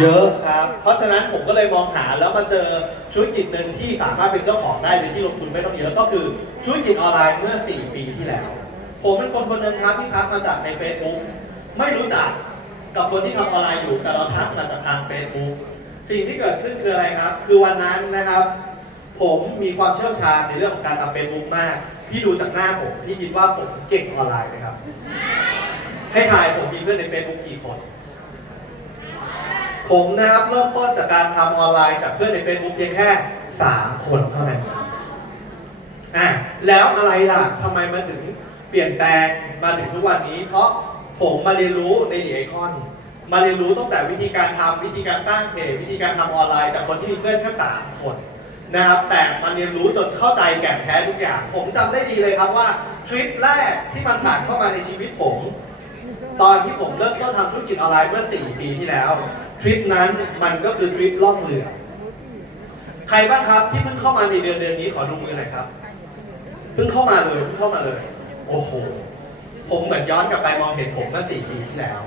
เยอะครับ เพราะฉะนั้นผมก็เลยมองหาแล้วมาเจอธุรกิจหนึ่งที่สามารถเป็นเจ้าของได้โดยที่ลงทุนไม่ต้องเยอะก็คือธุรกิจออนไลน์เมื่อ 4 ปีที่แล้ว ผมเป็นคนคนหนึ่งครับที่ทักมาจากใน Facebook ไม่รู้จักกับคนที่ทำออนไลน์อยู่ แต่เราทักมาจากทาง Facebook สิ่งที่เกิดขึ้นคืออะไรครับ คือวันนั้นนะครับ ผมมีความเชี่ยวชาญในเรื่องของการทำ Facebook มาก พี่ดูจากหน้าผมพี่คิดว่าผมเก่งออนไลน์ไหมครับ ให้ทายผมมีเพื่อนใน Facebook กี่คน ผมนะครับเริ่มต้นจากการทำออนไลน์จากเพื่อนใน Facebook เพียงแค่ 3 คนเท่านั้นครับอะแล้วอะไรล่ะทำไมมาถึงเปลี่ยนแปลงมาถึงทุกวันนี้ เพราะผมมาเรียนรู้ในดีไอคอน มาเรียนรู้ตั้งแต่วิธีการทำวิธีการสร้างเพจวิธีการทำออนไลน์จากคนที่มีเพื่อนแค่3คนนะครับแต่มาเรียนรู้จนเข้าใจแก่นแท้ทุกอย่าง ผมจำได้ดีเลยครับว่าทริปแรกที่มันผ่านเข้ามาในชีวิตผม ตอนที่ผมเริ่มต้นทำธุรกิจออนไลน์เมื่อ 4 ปีที่แล้ว ริปนั้นมันก็คือทริปล่องเรือ ใครบ้างครับที่เพิ่งเข้ามาในเดือนเดือนนี้ขอดูมือหน่อยครับ เพิ่งเข้ามาเลยเพิ่งเข้ามาเลย โอ้โห ผมเหมือนย้อนกลับไปมองเห็นผมเมื่อ4ปีที่แล้ว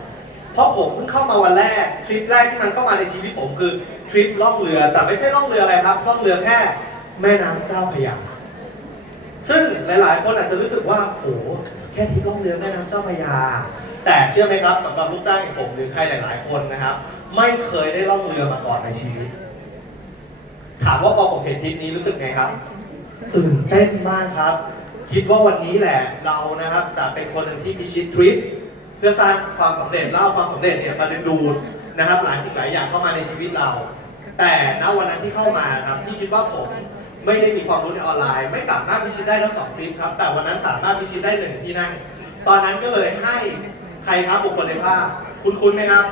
เพราะผมเพิ่งเข้ามาวันแรกทริปแรกที่มันเข้ามาในชีวิตผมคือทริปล่องเรือ แต่ไม่ใช่ล่องเรืออะไรครับ ล่องเรือแค่แม่น้ำเจ้าพระยา ซึ่งหลาย ๆ คนอาจจะรู้สึกว่าโหแค่ทริปล่องเรือแม่น้ำเจ้าพระยาแต่เชื่อไหมครับสำหรับลูกจ้างของผมหรือใครหลาย ๆ คนนะครับ ไม่เคยได้ล่องเรือมาก่อนในชีวิต ถามว่าพอผมเห็นทริปนี้รู้สึกไงครับตื่นเต้นมากครับ คิดว่าวันนี้แหละเรานะครับ จะเป็นคนหนึ่งที่พิชิตทริปเพื่อสร้างความสำเร็จเล่าความสำเร็จเนี่ยมาดึงดูดนะครับ หลายสิ่งหลายอย่างเข้ามาในชีวิตเรา แต่ณวันนั้นที่เข้ามาครับที่คิดว่าผมไม่ได้มีความรู้ในออนไลน์ ไม่สามารถพิชิตได้ทั้งสองทริปครับ แต่วันนั้นสามารถพิชิตได้หนึ่งที่นั่ง ตอนนั้นก็เลยให้ใครครับบุคคลในภาพ คุณคุณไหมครับ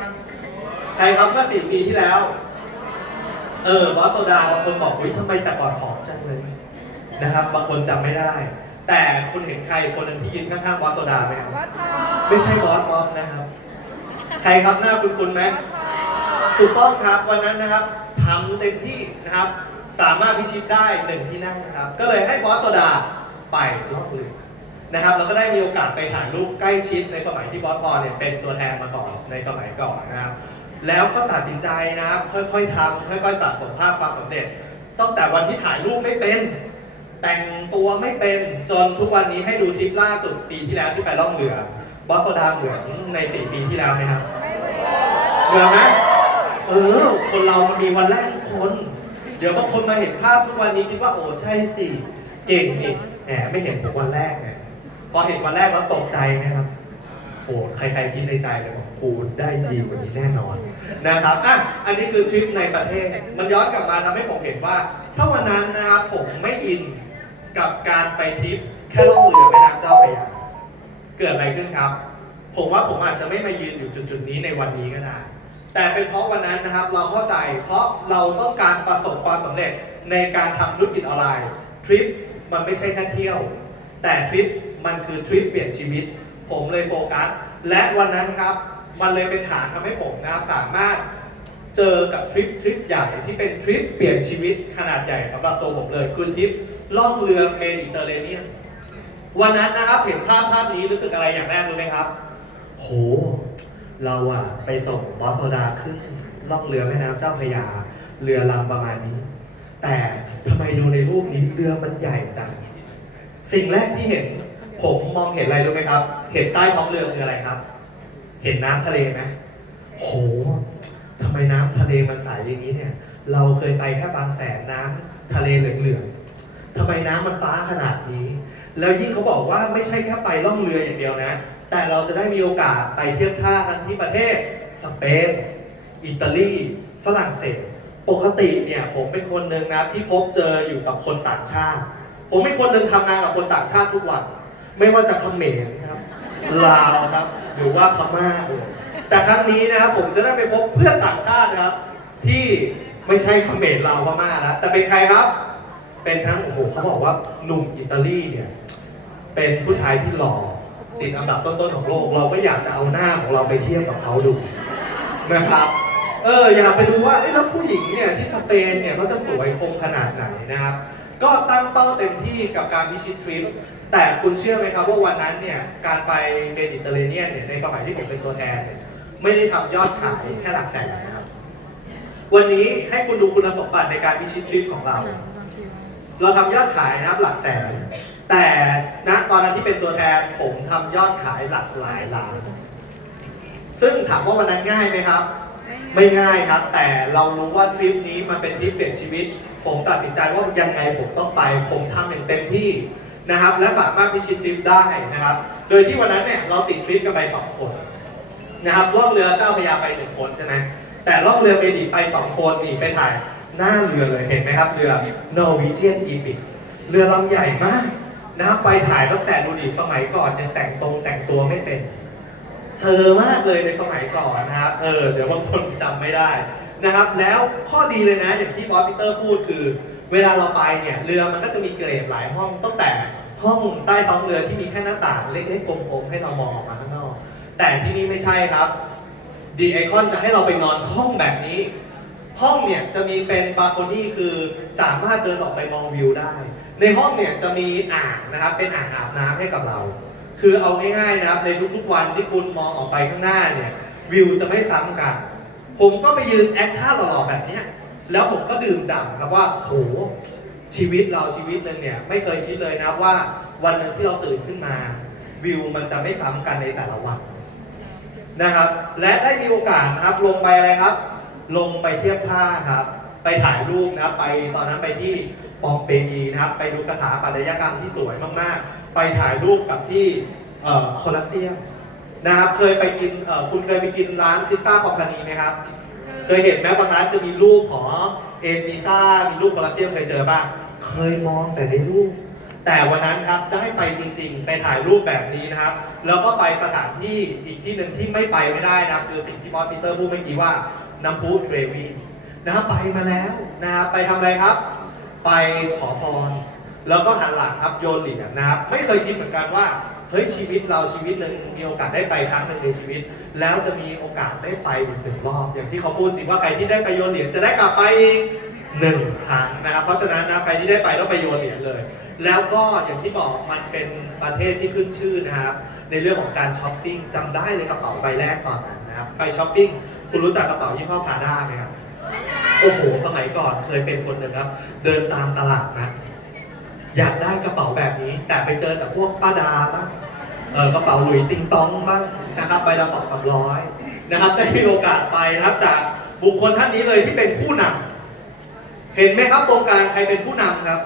ใครครับเมื่อสี่ปีที่แล้ว เออบอสโซดาบางคนบอกอุ้ยทำไมแต่ก่อนผอมจังเลยนะครับ บางคนจำไม่ได้ แต่คุณเห็นใครคนหนึ่งที่ยืนข้างๆบอสโซดาไหมครับ ไม่ใช่บอสบอสนะครับ ใครครับหน้าคุณคุณไหมถูกต้องครับวันนั้นนะครับทำเต็มที่นะครับ สามารถพิชิตได้หนึ่งที่นั่งนะครับ ก็เลยให้บอสโซดาไปล่องเรือนะครับแล้วก็ได้มีโอกาสไปถ่ายรูปใกล้ชิดในสมัยที่บอสบอลเนี่ยเป็นตัวแทนมาก่อนในสมัยก่อนนะครับ แล้วก็ตัดสินใจนะค่อยๆทำค่อยๆสะสมภาพความสำเร็จ ตั้งแต่วันที่ถ่ายรูปไม่เป็น แต่งตัวไม่เป็นจนทุกวันนี้ให้ดูทริปล่าสุดปีที่แล้วที่ไปล่องเรือบอสโซดาเหมือนในสี่ปีที่แล้วไหมครับเหมือนไหมเออ คนเรามันมีวันแรกทุกคน เดี๋ยวบางคนมาเห็นภาพทุกวันนี้คิดว่าโอ้ใช่สิเก่งนี่แหมไม่เห็นผมวันแรกไงพอเห็นวันแรกแล้วตกใจไหมครับ โอ้ใครๆคิดในใจเลยบอกกูได้ดีกว่านี้แน่นอนนะครับอะอันนี้คือทริปในประเทศ มันย้อนกลับมาทำให้ผมเห็นว่า ถ้าวันนั้นนะครับผมไม่อินกับการไปทริปแค่ล่องเรือแม่น้ำเจ้าพระยาเกิดอะไรขึ้นครับ ผมว่าผมอาจจะไม่มายืนอยู่จุดๆนี้ในวันนี้ก็ได้ แต่เป็นเพราะวันนั้นนะครับเราเข้าใจเพราะเราต้องการประสบความสำเร็จในการทำธุรกิจออนไลน์ทริปมันไม่ใช่แค่เที่ยว แต่ทริปมันคือทริปเปลี่ยนชีวิต ผมเลยโฟกัส และวันนั้นครับ มันเลยเป็นฐานทำให้ผมนะครับสามารถเจอกับทริปทริปใหญ่ที่เป็นทริปเปลี่ยนชีวิตขนาดใหญ่สำหรับตัวผมเลยคือทริปล่องเรือเมดิเตอร์เรเนียนวันนั้นนะครับเห็นภาพภาพนี้รู้สึกอะไรอย่างแรกรู้ไหมครับ โห เราอะไปส่งบอสโซดาขึ้นล่องเรือแม่น้ำเจ้าพระยา เรือลำประมาณนี้ แต่ทำไมดูในรูปนี้เรือมันใหญ่จัง สิ่งแรกที่เห็น ผมมองเห็นอะไรรู้ไหมครับ เห็นใต้ท้องเรือคืออะไรครับ เห็นน้ำทะเลไหมโหทำไมน้ำทะเลมันใสอย่างนี้เนี่ย เราเคยไปแค่บางแสนน้ำทะเลเหลืองๆทำไมน้ำมันฟ้าขนาดนี้ แล้วยิ่งเขาบอกว่าไม่ใช่แค่ไปล่องเรืออย่างเดียวนะ แต่เราจะได้มีโอกาสไปเทียบท่าทั้งที่ประเทศสเปน อิตาลี ฝรั่งเศส ปกติเนี่ยผมเป็นคนหนึ่งนะที่พบเจออยู่กับคนต่างชาติ ผมเป็นคนหนึ่งทำงานกับคนต่างชาติทุกวัน ไม่ว่าจะเขมรครับ ลาวครับ หรือว่าพม่าแต่ครั้งนี้นะครับผมจะได้ไปพบเพื่อนต่างชาตินะครับ ที่ไม่ใช่เขมรลาวพม่านะแต่เป็นใครครับ เป็นทั้งโอ้โหเขาบอกว่าหนุ่มอิตาลีเนี่ยเป็นผู้ชายที่หล่อติดอันดับต้นๆของโลก เราก็อยากจะเอาหน้าของเราไปเทียบกับเขาดูนะครับเอออยากไปดูว่าเอ๊ะแล้วผู้หญิงเนี่ยที่สเปนเนี่ยเขาจะสวยคงขนาดไหนนะครับ ก็ตั้งเป้าเต็มที่กับการพิชิตทริป แต่คุณเชื่อไหมครับว่าวันนั้นเนี่ยการไปเมดิเตอร์เรเนียนเนี่ยในสมัยที่ผมเป็นตัวแทนเนี่ยไม่ได้ทำยอดขายแค่หลักแสนนะครับ วันนี้ให้คุณดูคุณสมบัติในการพิชิตทริปของเรา เราทำยอดขายนะครับหลักแสน แต่ณตอนนั้นที่เป็นตัวแทนผมทำยอดขายหลักหลายล้านซึ่งถามว่าวันนั้นง่ายไหมครับ ไม่ง่ายครับ แต่เรารู้ว่าทริปนี้มันเป็นทริปเปลี่ยนชีวิต ผมตัดสินใจว่ายังไงผมต้องไป ผมทำอย่างเต็มที่ นะครับ และสามารถพิชิตทริปได้นะครับ โดยที่วันนั้นเนี่ยเราติดทริปกันไปสองคนนะครับล่องเรือเจ้าพยาไปหนึ่งคนใช่ไหมแต่ล่องเรือเมดิไปสองคนนี่ไปถ่ายหน้าเรือเลยเห็นไหมครับเรือ Norwegian Epic เรือลำใหญ่มากนะครับไปถ่ายตั้งแต่ดูดิสมัยก่อนยังแต่งตรงแต่งตัวไม่เป็นเซอร์มากเลยในสมัยก่อนนะครับ เออ เดี๋ยวบางคนจำไม่ได้นะครับ แล้วข้อดีเลยนะ อย่างที่บอสปีเตอร์พูดคือ เวลาเราไปเนี่ย เรือมันก็จะมีเกรดหลายห้องตั้งแต่ ห้องใต้ท้องเรือที่มีแค่หน้าต่างเล็กๆกลมๆให้เรามองออกมาข้างนอก แต่ที่นี่ไม่ใช่ครับดีไอคอนจะให้เราไปนอนห้องแบบนี้ ห้องเนี่ยจะมีเป็นบาร์โคนี่คือสามารถเดินออกไปมองวิวได้ ในห้องเนี่ยจะมีอ่างนะครับเป็นอ่างอาบน้ำให้กับเรา คือเอาง่ายๆนะครับในทุกๆวันที่คุณมองออกไปข้างหน้าเนี่ยวิวจะไม่ซ้ำกัน ผมก็ไปยืนแอคท่าหล่อๆแบบเนี้ยแล้วผมก็ดื่มด่ำครับว่าโห ชีวิตเราชีวิตหนึ่งเนี่ยไม่เคยคิดเลยนะว่าวันหนึ่งที่เราตื่นขึ้นมา วิวมันจะไม่ซ้ำกันในแต่ละวันนะครับ และได้มีโอกาสนะครับลงไปอะไรครับ ลงไปเทียบท่าครับ ไปถ่ายรูปนะครับไปตอนนั้นไปที่ปอมเปอีนะครับ ไปดูสถาปัตยกรรมที่สวยมากๆ ไปถ่ายรูปกับที่โคลอสเซียมนะครับเคยไปกินคุณเคยไปกินร้านพิซซ่าคอมพานีไหมครับ เคยเห็นไหมบางร้านจะมีรูปของ เอ็นพิซซ่ามีรูปโคลอสเซียมเคยเจอบ้าง เคยมองแต่ในรูป แต่วันนั้นครับได้ไปจริงๆ ไปถ่ายรูปแบบนี้นะครับ แล้วก็ไปสถานที่อีกที่หนึ่งที่ไม่ไปไม่ได้นะครับ คือสิ่งที่บอสปีเตอร์พูดเมื่อกี้ว่าน้ำพุเทรวินนะครับไปมาแล้วนะครับไปทำอะไรครับ ไปขอพร แล้วก็หันหลังครับโยนเหรียญนะครับ ไม่เคยคิดเหมือนกันว่าเฮ้ยชีวิตเราชีวิตหนึ่งมีโอกาสได้ไปครั้งหนึ่งในชีวิต แล้วจะมีโอกาสได้ไปอีกหนึ่งรอบ อย่างที่เขาพูดจริงว่าใครที่ได้ไปโยนเหรียญจะได้กลับไปอีกหนึ่งครั้งนะครับ เพราะฉะนั้นนะใครที่ได้ไปต้องไปโยนเหรียญเลย แล้วก็อย่างที่บอกมันเป็นประเทศที่ขึ้นชื่อนะครับในเรื่องของการช้อปปิ้งจำได้เลยกระเป๋าใบแรกตอนนั้นนะครับไปช้อปปิ้งคุณรู้จักกระเป๋ายี่ห้อพาด้าไหมครับโอ้โหสมัยก่อนเคยเป็นคนหนึ่งครับ เดินตามตลาดนะ อยากได้กระเป๋าแบบนี้ แต่ไปเจอแต่พวกป้าดาบ้างเออกระเป๋าหลุยติงตองบ้างนะครับใบละสองสามร้อยนะครับ ได้มีโอกาสไปนะครับจากบุคคลท่านนี้เลยที่เป็นผู้นำเห็นไหมครับตรงกลางใครเป็นผู้นำครับ